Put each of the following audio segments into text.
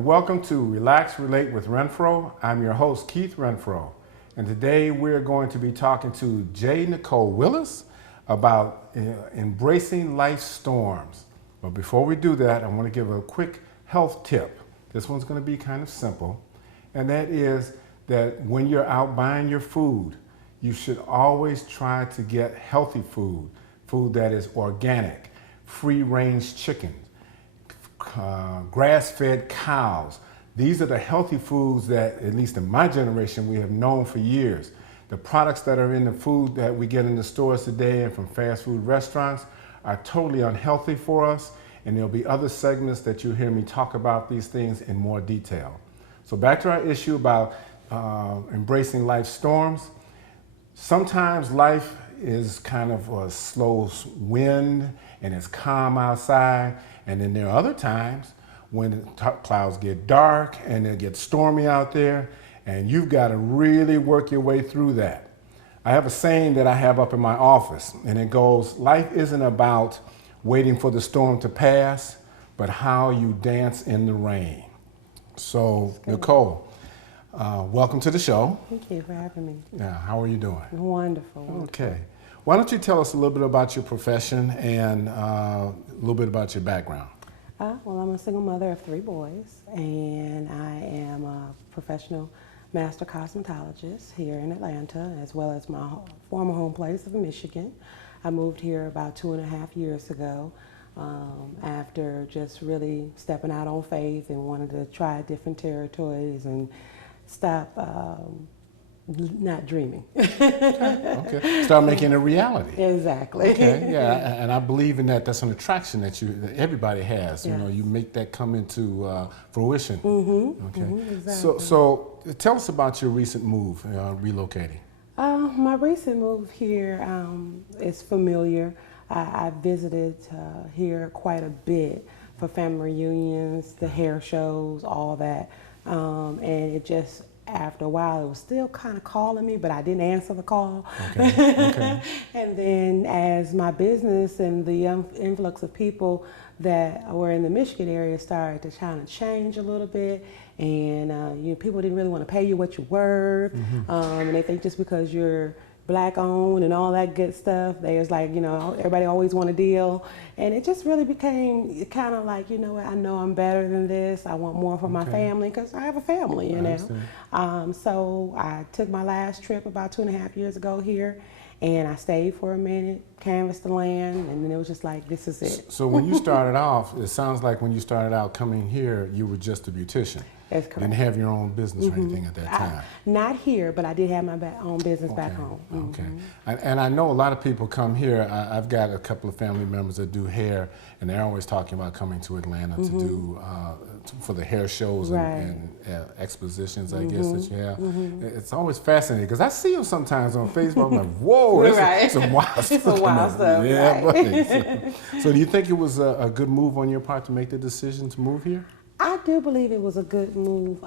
and welcome to Relax, Relate with Renfroe. I'm your host, Keith Renfroe, and today we're going to be talking to JNicolle Willis about embracing life's storms. But before we do that, I want to give a quick health tip. This one's going to be kind of simple, and that is that when you're out buying your food, you should always try to get healthy food, food that is organic, free-range chicken, grass-fed cows. These are the healthy foods that, at least in my generation, we have known for years. The products that are in the food that we get in the stores today and from fast food restaurants are totally unhealthy for us, and there'll be other segments that you'll hear me talk about these things in more detail. So back to our issue about embracing life's storms. Sometimes life is kind of a slow wind and it's calm outside, and then there are other times when the clouds get dark and it gets stormy out there, and you've got to really work your way through that. I have a saying that I have up in my office, and it goes, life isn't about waiting for the storm to pass, but how you dance in the rain. So, Nicole, welcome to the show. Thank you for having me. Yeah, how are you doing? Wonderful. Okay. Why don't you tell us a little bit about your profession and a little bit about your background? Well, I'm a single mother of 3 boys, and I am a professional master cosmetologist here in Atlanta, as well as my former home place of Michigan. I moved here about 2.5 years ago after just really stepping out on faith and wanted to try different territories and stop not dreaming. Okay. Start making it a reality. Exactly. Okay. Yeah, and I believe in that. That's an attraction that everybody has. Yes. You know, you make that come into fruition. Mm-hmm. Okay. Mm-hmm, exactly. So tell us about your recent move, relocating. My recent move here is familiar. I visited here quite a bit for family reunions, the hair shows, all that, and it just, after a while, it was still kind of calling me, but I didn't answer the call. Okay. Okay. And then as my business and the influx of people that were in the Michigan area started to kind of change a little bit, and people didn't really want to pay you what you're worth, and they think just because you're Black owned and all that good stuff, they was like, everybody always want a deal, and it just really became kind of like, I know I'm better than this. I want more for my family because I have a family, So I took my last trip about 2.5 years ago here, and I stayed for a minute, canvassed the land, and then it was just like, this is it. So when you started off, it sounds like when you started out coming here, you were just a beautician. That's correct. You didn't have your own business or anything at that time. Not here, but I did have my own business back home. Okay. And I know a lot of people come here. I've got a couple of family members that do hair, and they're always talking about coming to Atlanta to do for the hair shows and expositions, I guess, that you have. It's always fascinating because I see them sometimes on Facebook. I'm like, whoa, this is some wild stuff. It's some wild stuff. Yeah, right. So do you think it was a good move on your part to make the decision to move here? I do believe it was a good move,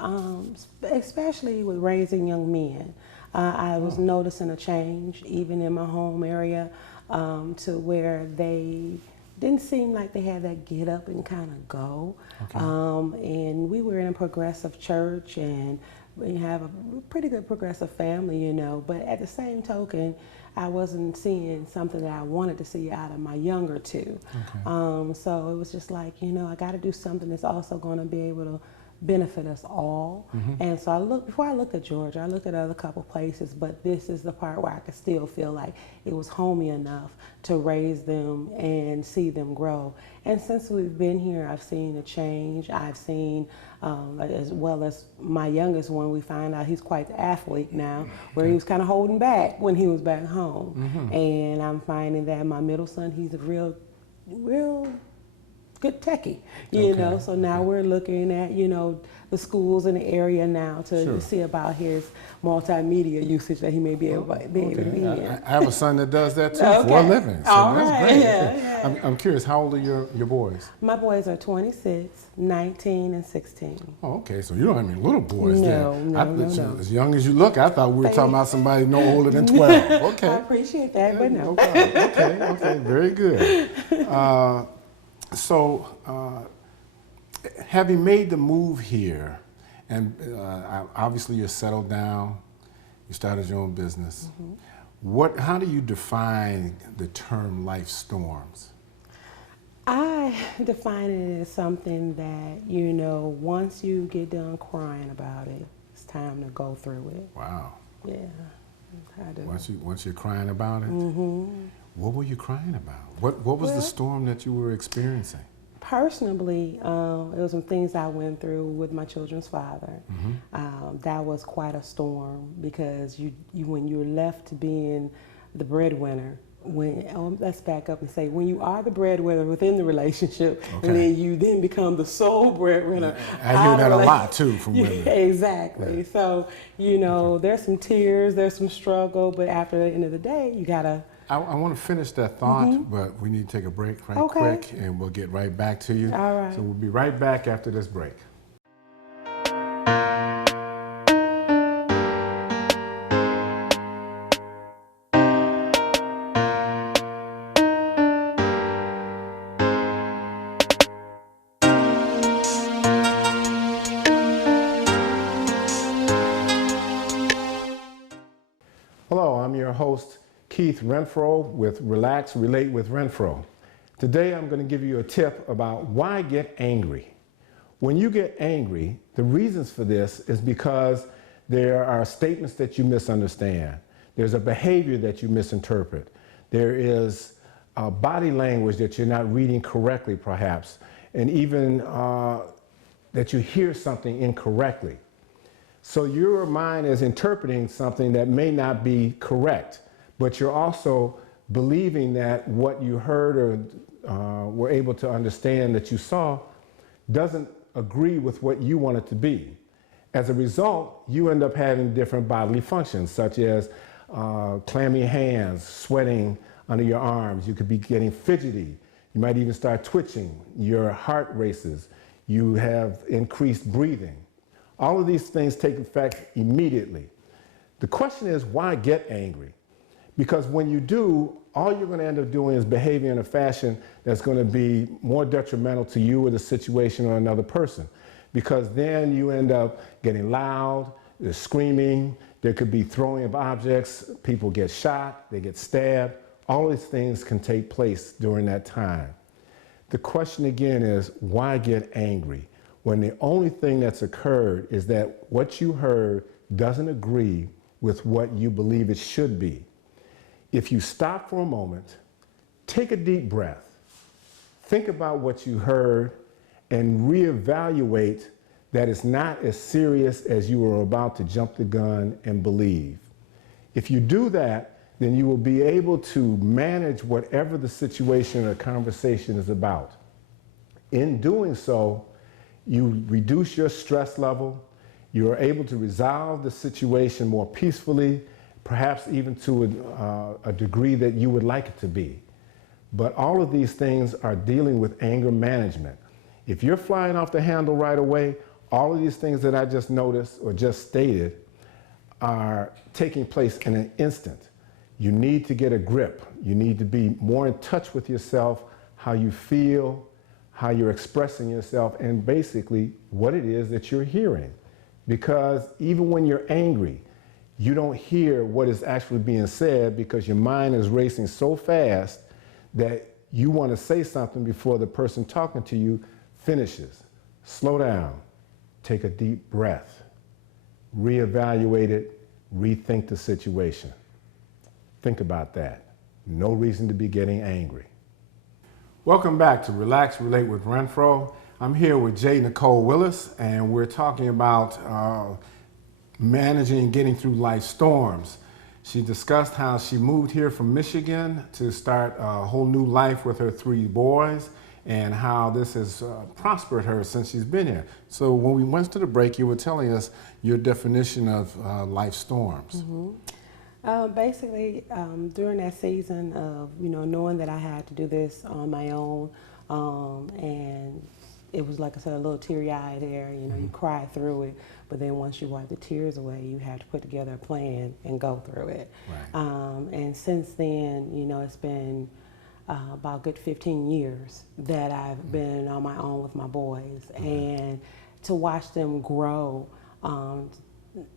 especially with raising young men. I was noticing a change even in my home area to where they didn't seem like they had that get up and kind of go. And we were in a progressive church, and we have a pretty good progressive family, but at the same token, I wasn't seeing something that I wanted to see out of my younger 2. So it was just like, I got to do something that's also going to be able to benefit us all. And so before I looked at Georgia, I looked at other couple places, but this is the part where I could still feel like it was homey enough to raise them and see them grow. And since we've been here, I've seen a change. I've seen, as well as my youngest one, we find out he's quite the athlete now, where he was kind of holding back when he was back home. And I'm finding that my middle son, he's a real good techie, so now we're looking at, the schools in the area now to see about his multimedia usage that he may be able to be in. I have a son that does that too for a living, so that's great. Yeah. I'm curious, how old are your boys? My boys are 26, 19, and 16. Oh, okay, so you don't have any little boys No. As young as you look, I thought we were talking about somebody no older than 12. Okay. I appreciate that, but no. Okay, very good. So Having made the move here, and obviously you're settled down, you started your own business. How do you define the term life storms? I define it as something that, once you get done crying about it, it's time to go through it. Wow. Yeah, I do. Once you're crying about it? What were you crying about? What was the storm that you were experiencing? Personally, it was some things I went through with my children's father. That was quite a storm because when you're left being the breadwinner, let's back up and say, when you are the breadwinner within the relationship, and then you become the sole breadwinner. I hear that a lot too from women. Exactly. Yeah. So, there's some tears, there's some struggle, but after the end of the day, you gotta. I want to finish that thought, but we need to take a break quick, and we'll get right back to you. All right. So we'll be right back after this break. Hello, I'm your host, Keith Renfroe with Relax, Relate with Renfroe. Today I'm going to give you a tip about why get angry. When you get angry, the reasons for this is because there are statements that you misunderstand. There's a behavior that you misinterpret. There is body language that you're not reading correctly perhaps, and even that you hear something incorrectly. So your mind is interpreting something that may not be correct, but you're also believing that what you heard or were able to understand that you saw doesn't agree with what you want it to be. As a result, you end up having different bodily functions, such as clammy hands, sweating under your arms. You could be getting fidgety. You might even start twitching. Your heart races. You have increased breathing. All of these things take effect immediately. The question is, why get angry? Because when you do, all you're going to end up doing is behaving in a fashion that's going to be more detrimental to you or the situation or another person. Because then you end up getting loud, there's screaming, there could be throwing of objects, people get shot, they get stabbed. All these things can take place during that time. The question again is, why get angry? When the only thing that's occurred is that what you heard doesn't agree with what you believe it should be. If you stop for a moment, take a deep breath, think about what you heard, and reevaluate that it's not as serious as you were about to jump the gun and believe. If you do that, then you will be able to manage whatever the situation or conversation is about. In doing so, you reduce your stress level, you are able to resolve the situation more peacefully, perhaps even to a degree that you would like it to be. But all of these things are dealing with anger management. If you're flying off the handle right away, all of these things that I just noticed or just stated are taking place in an instant. You need to get a grip. You need to be more in touch with yourself, how you feel, how you're expressing yourself, and basically what it is that you're hearing. Because even when you're angry, you don't hear what is actually being said because your mind is racing so fast that you want to say something before the person talking to you finishes. Slow down, take a deep breath, reevaluate it, rethink the situation. Think about that. No reason to be getting angry. Welcome back to Relax, Relate with Renfroe. I'm here with JNicolle Willis, and we're talking about managing and getting through life storms. She discussed how she moved here from Michigan to start a whole new life with her 3 boys, and how this has prospered her since she's been here. So when we went to the break, you were telling us your definition of life storms. Basically, during that season of, knowing that I had to do this on my own, and it was, like I said, a little teary-eyed there, you cry through it, but then once you wipe the tears away, you have to put together a plan and go through it. Right. And since then, it's been about good 15 years that I've been on my own with my boys, and to watch them grow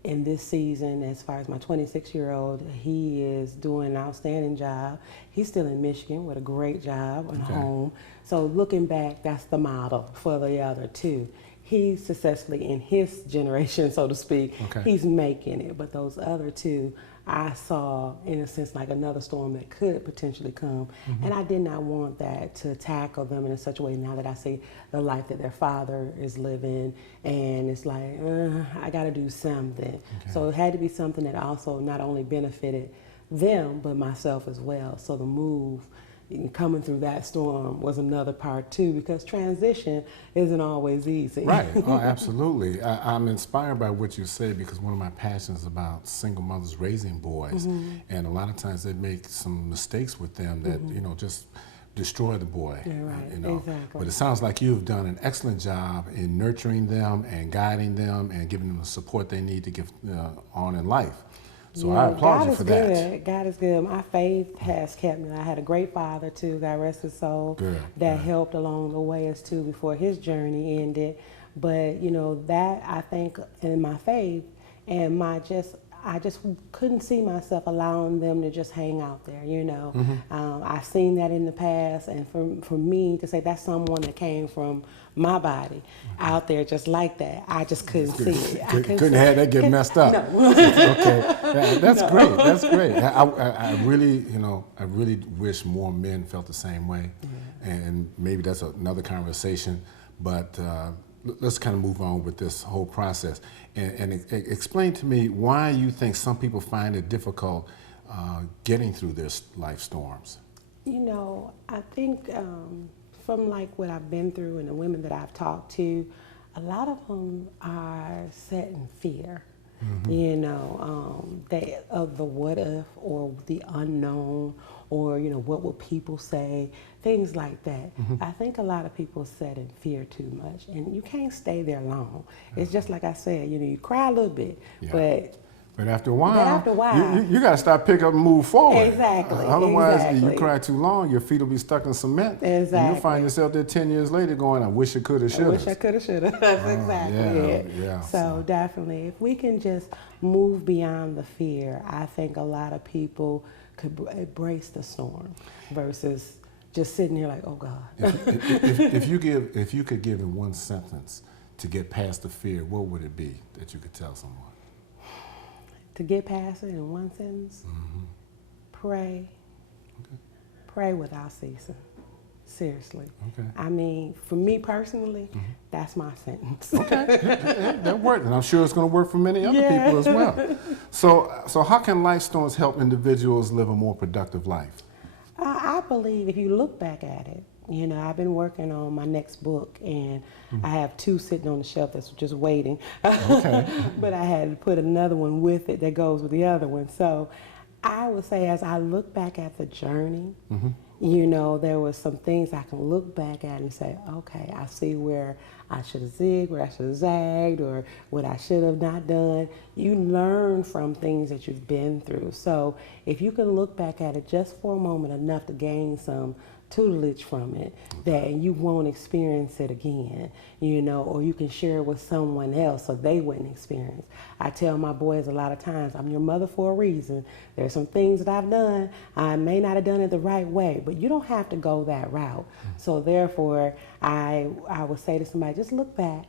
in this season. As far as my 26-year-old, he is doing an outstanding job. He's still in Michigan with a great job at home. So looking back, that's the model for the other two. He's successfully in his generation, so to speak. He's making it, but those other two, I saw, in a sense, like another storm that could potentially come. And I did not want that to tackle them in such a way now that I see the life that their father is living. And it's like, I got to do something. So it had to be something that also not only benefited them, but myself as well. So the move, coming through that storm, was another part too, because transition isn't always easy. Right. Oh, absolutely. I'm inspired by what you say, because one of my passions is about single mothers raising boys, and a lot of times they make some mistakes with them that just destroy the boy. Yeah, right. Exactly. But it sounds like you've done an excellent job in nurturing them and guiding them and giving them the support they need to get on in life. So I applaud you for that. Good. God is good. My faith has kept me. I had a great father too, God rest his soul, that helped along the way as too before his journey ended. But that, I think, in my faith and I just couldn't see myself allowing them to just hang out there, I've seen that in the past, and for me to say that's someone that came from my body out there just like that, I just couldn't see it. Couldn't have that get messed up. No. Okay, that's great. That's great. I really wish more men felt the same way, and maybe that's another conversation. But let's kind of move on with this whole process and explain to me why you think some people find it difficult getting through their life storms. I think from like what I've been through and the women that I've talked to, a lot of them are set in fear. They of the what if, or the unknown, or what will people say, things like that. I think a lot of people set in fear too much, and you can't stay there long. It's just like I said, you cry a little bit, but after a while, you got to start pick up and move forward. Exactly. Otherwise, you cry too long, your feet will be stuck in cement. Exactly. And you'll find yourself there 10 years later going, I wish I could have, should have. I wish I could have, should have. That's exactly it. Yeah. So definitely, if we can just move beyond the fear, I think a lot of people could embrace the storm versus just sitting here like, oh God. if you could give in one sentence to get past the fear, what would it be that you could tell someone? To get past it in one sentence, pray. Pray without ceasing. Seriously. I mean, for me personally, that's my sentence. That worked, and I'm sure it's going to work for many other people as well. So how can life storms help individuals live a more productive life? I believe if you look back at it, I've been working on my next book, and I have 2 sitting on the shelf that's just waiting. But I had to put another one with it that goes with the other one. So I would say, as I look back at the journey, there was some things I can look back at and say, okay, I see where I should have zigged, where I should have zagged, or what I should have not done. You learn from things that you've been through. So if you can look back at it just for a moment, enough to gain some tutelage from it, that you won't experience it again, or you can share it with someone else so they wouldn't experience. I tell my boys a lot of times, I'm your mother for a reason. There's some things that I've done, I may not have done it the right way, but you don't have to go that route. So therefore, I would say to somebody, just look back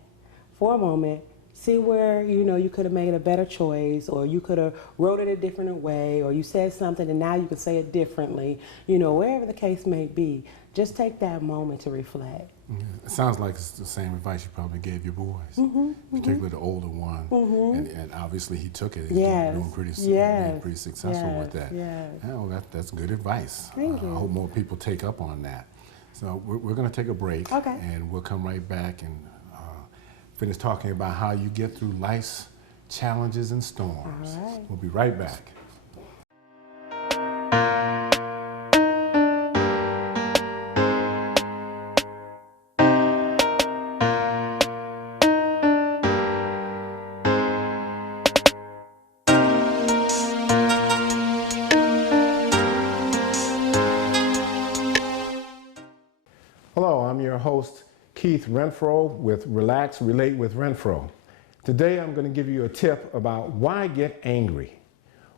for a moment, see where you could have made a better choice, or you could have wrote it a different way, or you said something and now you could say it differently. Wherever the case may be, just take that moment to reflect. It sounds like it's the same advice you probably gave your boys, particularly the older one. And obviously he took it. He's doing pretty successful with that. That's good advice. Thank you. I hope more people take up on that. So we're going to take a break, and we'll come right back and finish talking about how you get through life's challenges and storms. All right. We'll be right back. I'm your host, Keith Renfroe with Relax, Relate with Renfroe. Today I'm going to give you a tip about why get angry.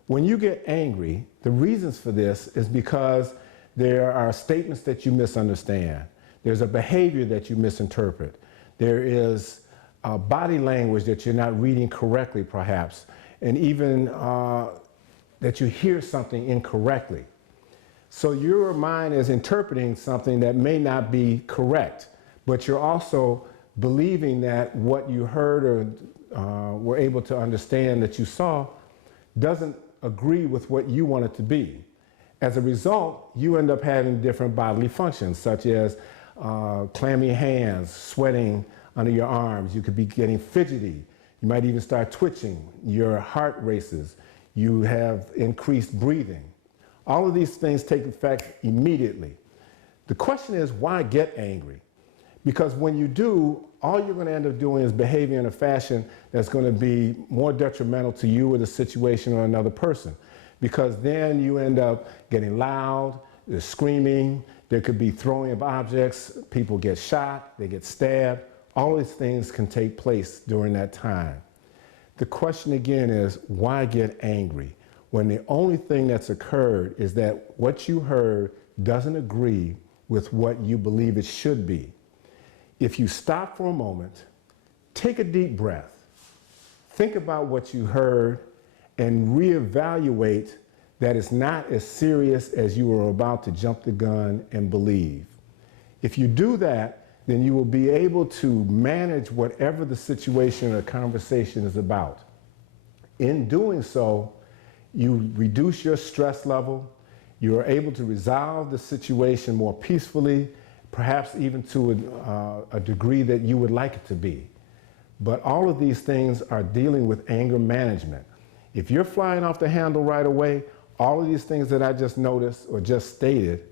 When you get angry, the reasons for this is because there are statements that you misunderstand. There's a behavior that you misinterpret. There is body language that you're not reading correctly, perhaps, and even that you hear something incorrectly. So your mind is interpreting something that may not be correct, but you're also believing that what you heard or were able to understand that you saw doesn't agree with what you want it to be. As a result, you end up having different bodily functions, such as clammy hands, sweating under your arms. You could be getting fidgety. You might even start twitching. Your heart races. You have increased breathing. All of these things take effect immediately. The question is, why get angry? Because when you do, all you're going to end up doing is behaving in a fashion that's going to be more detrimental to you or the situation or another person. Because then you end up getting loud, there's screaming, there could be throwing of objects, people get shot, they get stabbed. All these things can take place during that time. The question again is, why get angry? When the only thing that's occurred is that what you heard doesn't agree with what you believe it should be. If you stop for a moment, take a deep breath, think about what you heard, and reevaluate that it's not as serious as you were about to jump the gun and believe. If you do that, then you will be able to manage whatever the situation or conversation is about. In doing so, you reduce your stress level, you are able to resolve the situation more peacefully, perhaps even to a degree that you would like it to be. But all of these things are dealing with anger management. If you're flying off the handle right away, all of these things that I just noticed or just stated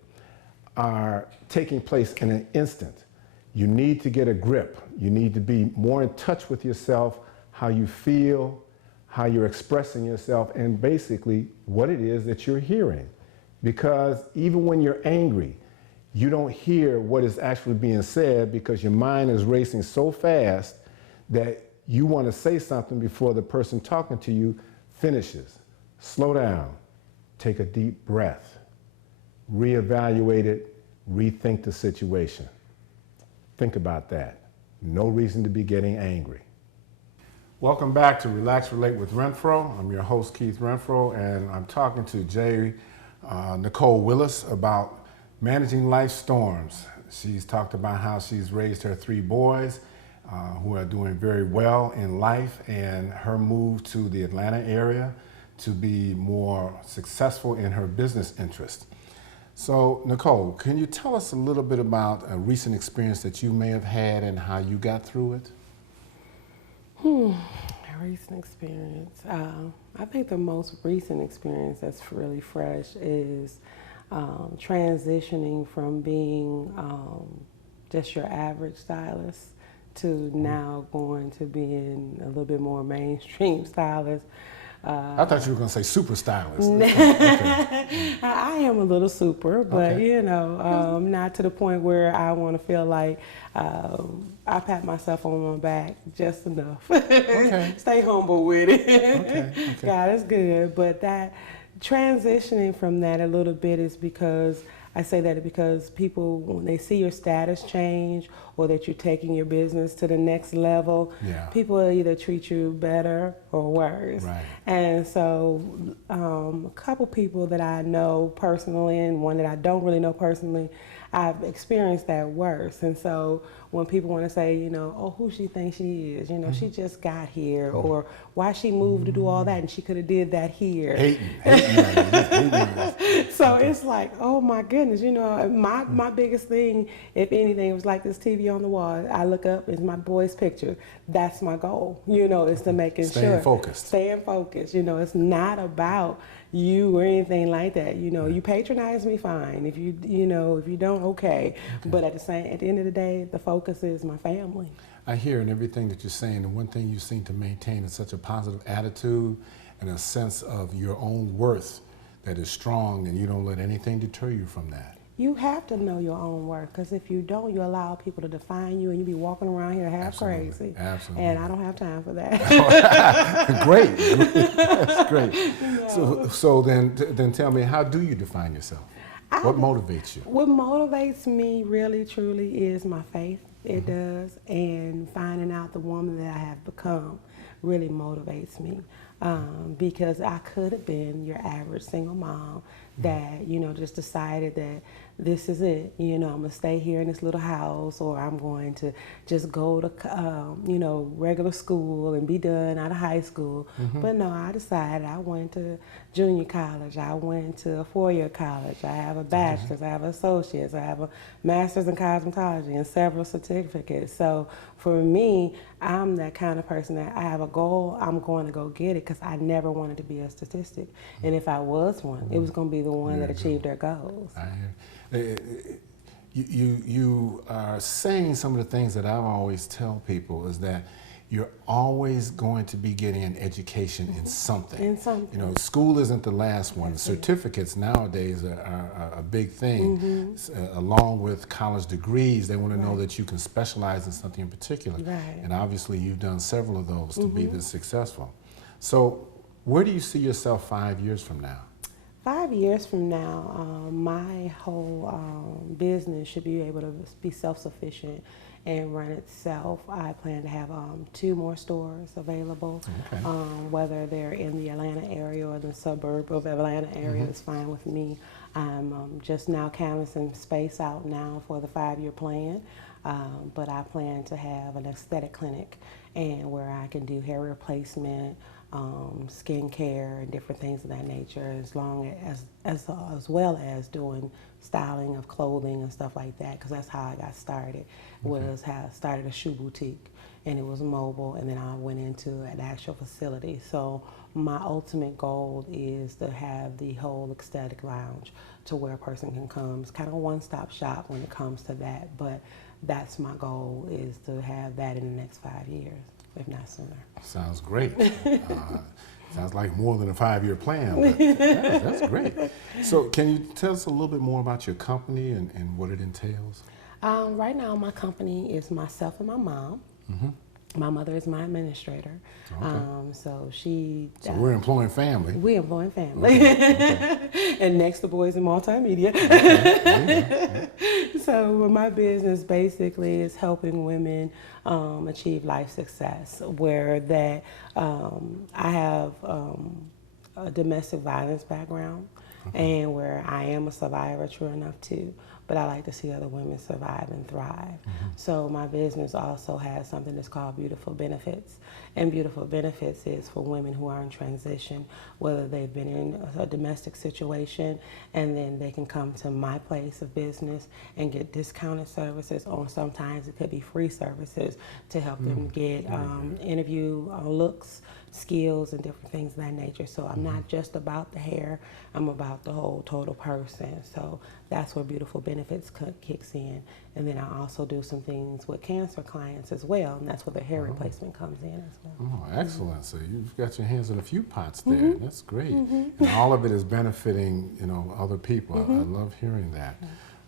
are taking place in an instant. You need to get a grip. You need to be more in touch with yourself, how you feel, how you're expressing yourself, and basically what it is that you're hearing. Because even when you're angry, you don't hear what is actually being said because your mind is racing so fast that you want to say something before the person talking to you finishes. Slow down, take a deep breath, reevaluate it, rethink the situation. Think about that. No reason to be getting angry. Welcome back to Relax, Relate with Renfroe. I'm your host, Keith Renfroe, and I'm talking to JNicolle Willis about managing life storms. She's talked about how she's raised her 3 boys who are doing very well in life, and her move to the Atlanta area to be more successful in her business interests. So, Nicole, can you tell us a little bit about a recent experience that you may have had and how you got through it? A recent experience. I think the most recent experience that's really fresh is transitioning from being just your average stylist to now going to being a little bit more mainstream stylist. I thought you were going to say super stylist. I am a little super, but you know, not to the point where I want to feel like I pat myself on my back just enough. Stay humble with it. God is good. But that transitioning from that a little bit is because I say that because people, when they see your status change or that you're taking your business to the next level, people will either treat you better or worse. Right. And so a couple people that I know personally and one that I don't really know personally, I've experienced that worse. And so when people want to say, you know, oh, who she thinks she is, you know, she just got here, or why she moved to do all that and she could have did that here. Hating. So it's like, oh my goodness, you know, my biggest thing, if anything, was like this TV on the wall. I look up, it's my boy's picture. That's my goal, you know, is to make it Staying focused. Staying focused. You know, it's not about you or anything like that. You know, you patronize me, fine. If you don't, okay. But at the end of the day, the focus is my family. I hear in everything that you're saying, the one thing you seem to maintain is such a positive attitude and a sense of your own worth that is strong, and you don't let anything deter you from that. You have to know your own worth, because if you don't, you allow people to define you, and you be walking around here half Absolutely. crazy. Absolutely. And I don't have time for that. Great. That's great. So then tell me, how do you define yourself? What motivates you? What motivates me really, truly is my faith. It does. And finding out the woman that I have become really motivates me. Because I could have been your average single mom that, just decided that this is it. I'm going to stay here in this little house, or I'm going to just go to, regular school and be done out of high school. But no, I decided I went to junior college. I went to a 4-year college. I have a bachelor's, I have an associate's, I have a master's in cosmetology and several certificates. So for me, I'm that kind of person that I have a goal, I'm going to go get it, because I never wanted to be a statistic. And if I was one, it was going to be the one that achieved their goals. You are saying some of the things that I always tell people is that you're always going to be getting an education in something. In something. School isn't the last one. Certificates nowadays are a big thing. Along with college degrees, they want to know that you can specialize in something in particular. Right. And obviously you've done several of those to be this successful. So where do you see yourself 5 years from now? 5 years from now, my whole business should be able to be self-sufficient and run itself. I plan to have 2 more stores available. Okay. Whether they're in the Atlanta area or the suburb of Atlanta area is fine with me. I'm just now canvassing space out now for the 5-year plan, but I plan to have an aesthetic clinic, and where I can do hair replacement, skincare, and different things of that nature, as well as doing styling of clothing and stuff like that, because that's how I got started. Was how I started a shoe boutique, and it was mobile, and then I went into an actual facility. So my ultimate goal is to have the whole aesthetic lounge to where a person can come. It's kind of a one-stop shop when it comes to that, but that's my goal, is to have that in the next 5 years, if not sooner. Sounds great. Sounds like more than a 5-year plan, but that's great. So can you tell us a little bit more about your company and what it entails? Right now, my company is myself and my mom. My mother is my administrator. Okay. So she... So we're employing family. We're employing family. Okay. And next the boys in multimedia. So my business basically is helping women achieve life success, where that I have a domestic violence background, and where I am a survivor, true enough too, but I like to see other women survive and thrive. So my business also has something that's called Beautiful Benefits, and Beautiful Benefits is for women who are in transition, whether they've been in a domestic situation, and then they can come to my place of business and get discounted services, or sometimes it could be free services to help them get interview looks, skills, and different things of that nature. So I'm not just about the hair, I'm about the whole total person. So that's where Beautiful Benefits kicks in. And then I also do some things with cancer clients as well, and that's where the hair replacement comes in as well. Oh, excellent. So you've got your hands in a few pots there. That's great. And all of it is benefiting, other people. I love hearing that.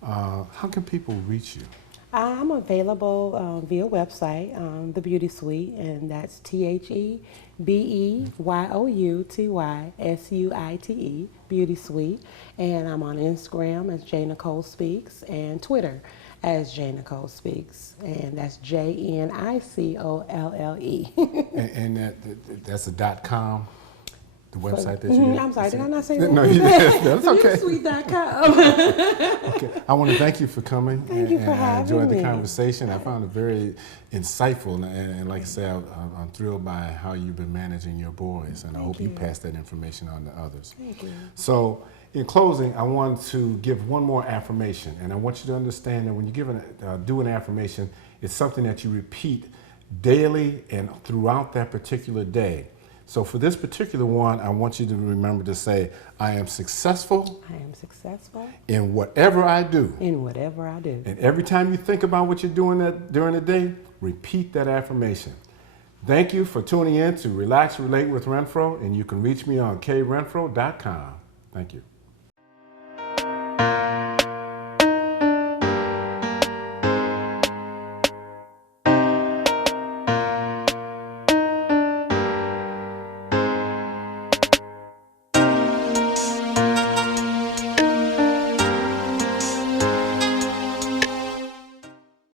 How can people reach you? I'm available via website, The Beauty Suite, and that's TheBeyoutSuite, Beauty Suite. And I'm on Instagram as JNicolle Speaks, and Twitter as JNicolle Speaks, and that's JNicolle. And that's a .com? The website that you I'm sorry, did I not say that? No, you did. That's okay. TheBeautySuite.com. Okay. I want to thank you for coming. Thank you for I having enjoyed me. the conversation. I found it very insightful, and like I said, I'm thrilled by how you've been managing your boys, and I hope you pass that information on to others. Thank you. So, in closing, I want to give one more affirmation, and I want you to understand that when you do an affirmation, it's something that you repeat daily and throughout that particular day. So for this particular one, I want you to remember to say, I am successful. I am successful. In whatever I do. In whatever I do. And every time you think about what you're doing during the day, repeat that affirmation. Thank you for tuning in to Relax, Relate with Renfroe, and you can reach me on krenfroe.com. Thank you.